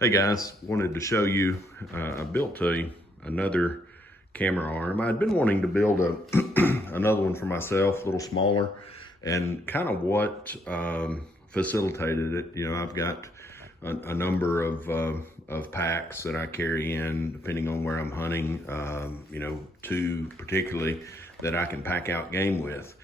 Hey guys, wanted to show you, I built another camera arm. I'd been wanting to build another one for myself, a little smaller, and kind of what facilitated it. You know, I've got a number of packs that I carry in, depending on where I'm hunting, you know, two particularly that I can pack out game with.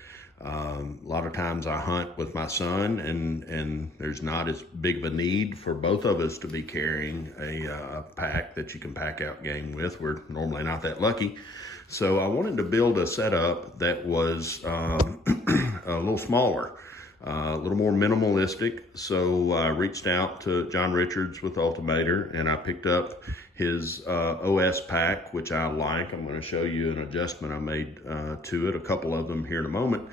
A lot of times I hunt with my son, and there's not as big of a need for both of us to be carrying a pack that you can pack out game with. We're normally not that lucky. So I wanted to build a setup that was a little smaller, a little more minimalistic. So I reached out to John Richards with Ultimaider, and I picked up his OSpack, which I like. I'm going to show you an adjustment I made to it, a couple of them here in a moment.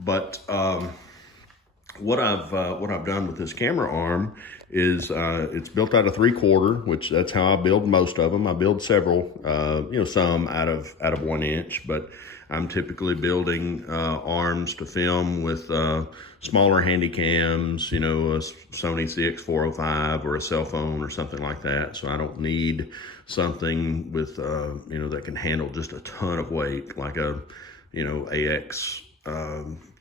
But what I've done with this camera arm is it's built out of 3/4, which that's how I build most of them. I build several, you know, some out of 1 inch, but I'm typically building arms to film with smaller handy cams, you know, a Sony CX405 or a cell phone or something like that. So I don't need something with, you know, that can handle just a ton of weight, like a, you know, AX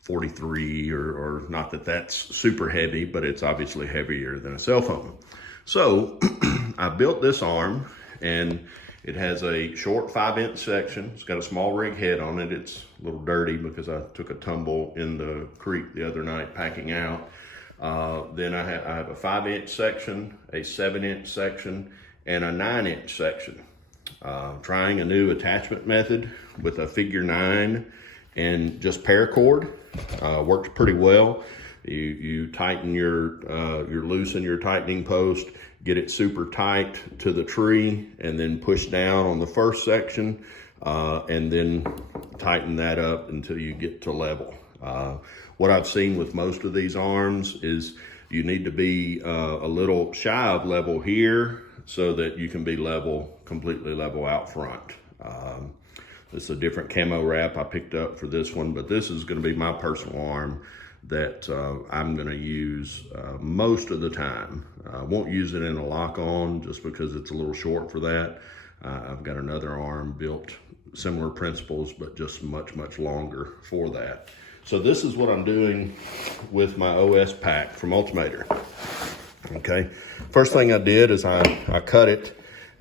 43 or not that that's super heavy, but it's obviously heavier than a cell phone. So I built this arm, and it has a short 5-inch section. It's got a small rig head on it. It's a little dirty because I took a tumble in the creek the other night packing out. Then I have a 5-inch section, a 7-inch section, and a 9-inch section. Trying a new attachment method with a figure 9 and just paracord. Worked pretty well. You tighten you loosen your tightening post, get it super tight to the tree, and then push down on the first section, and then tighten that up until you get to level. What I've seen with most of these arms is you need to be a little shy of level here so that you can be level, completely level out front. This is a different camo wrap I picked up for this one, but this is going to be my personal arm that I'm going to use most of the time. I won't use it in a lock-on just because it's a little short for that. I've got another arm built, similar principles, but just much, much longer for that. So this is what I'm doing with my OSpack from Ultimaider. Okay, first thing I did is I cut it,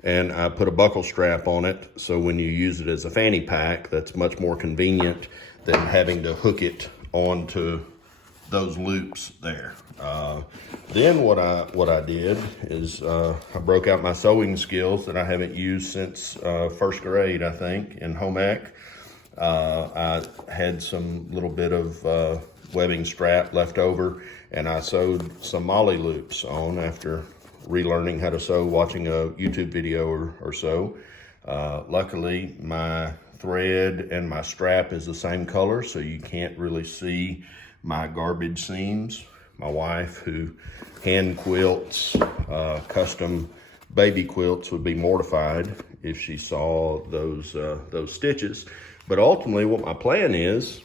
and I put a buckle strap on it, so when you use it as a fanny pack, that's much more convenient than having to hook it onto those loops there. Then what I did is I broke out my sewing skills that I haven't used since first grade, I think, in home ec. I had some little bit of webbing strap left over, and I sewed some molly loops on after relearning how to sew, watching a YouTube video or so. Luckily, my thread and my strap is the same color, so you can't really see my garbage seams. My wife, who hand quilts custom baby quilts, would be mortified if she saw those stitches. But ultimately, what my plan is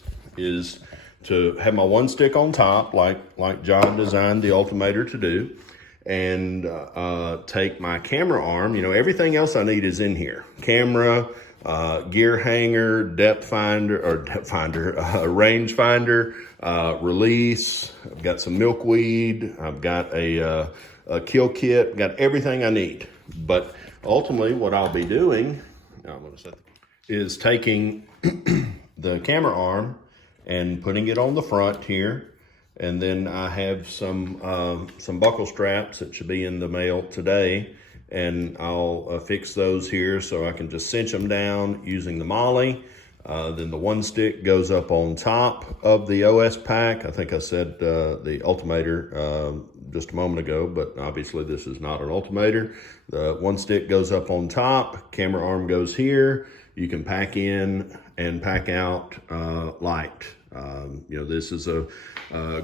to have my one stick on top, like John designed the Ultimaider to do, and take my camera arm. You know, everything else I need is in here: camera, gear hanger, depth finder, range finder, release. I've got some milkweed. I've got a kill kit. Got everything I need. But ultimately, what I'll be doing, is taking the camera arm and putting it on the front here. And then I have some buckle straps that should be in the mail today, and I'll fix those here so I can just cinch them down using the molly. Then the one stick goes up on top of the OSpack. I think I said the Ultimaider just a moment ago, but obviously this is not an Ultimaider. The one stick goes up on top, camera arm goes here. You can pack in and pack out light. You know, this is a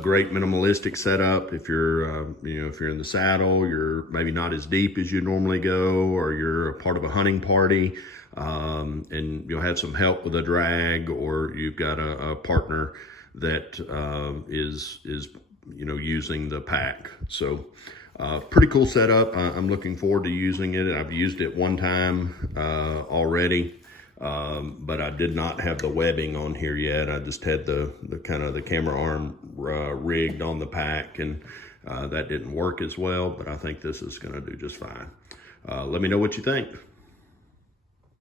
great minimalistic setup. If you're, you know, if you're in the saddle, you're maybe not as deep as you normally go, or you're a part of a hunting party, and you'll have some help with a drag, or you've got a partner that is, you know, using the pack. So Pretty cool setup. I'm looking forward to using it. I've used it one time already, but I did not have the webbing on here yet. I just had the kind of the camera arm rigged on the pack, and that didn't work as well, but I think this is gonna do just fine. Let me know what you think.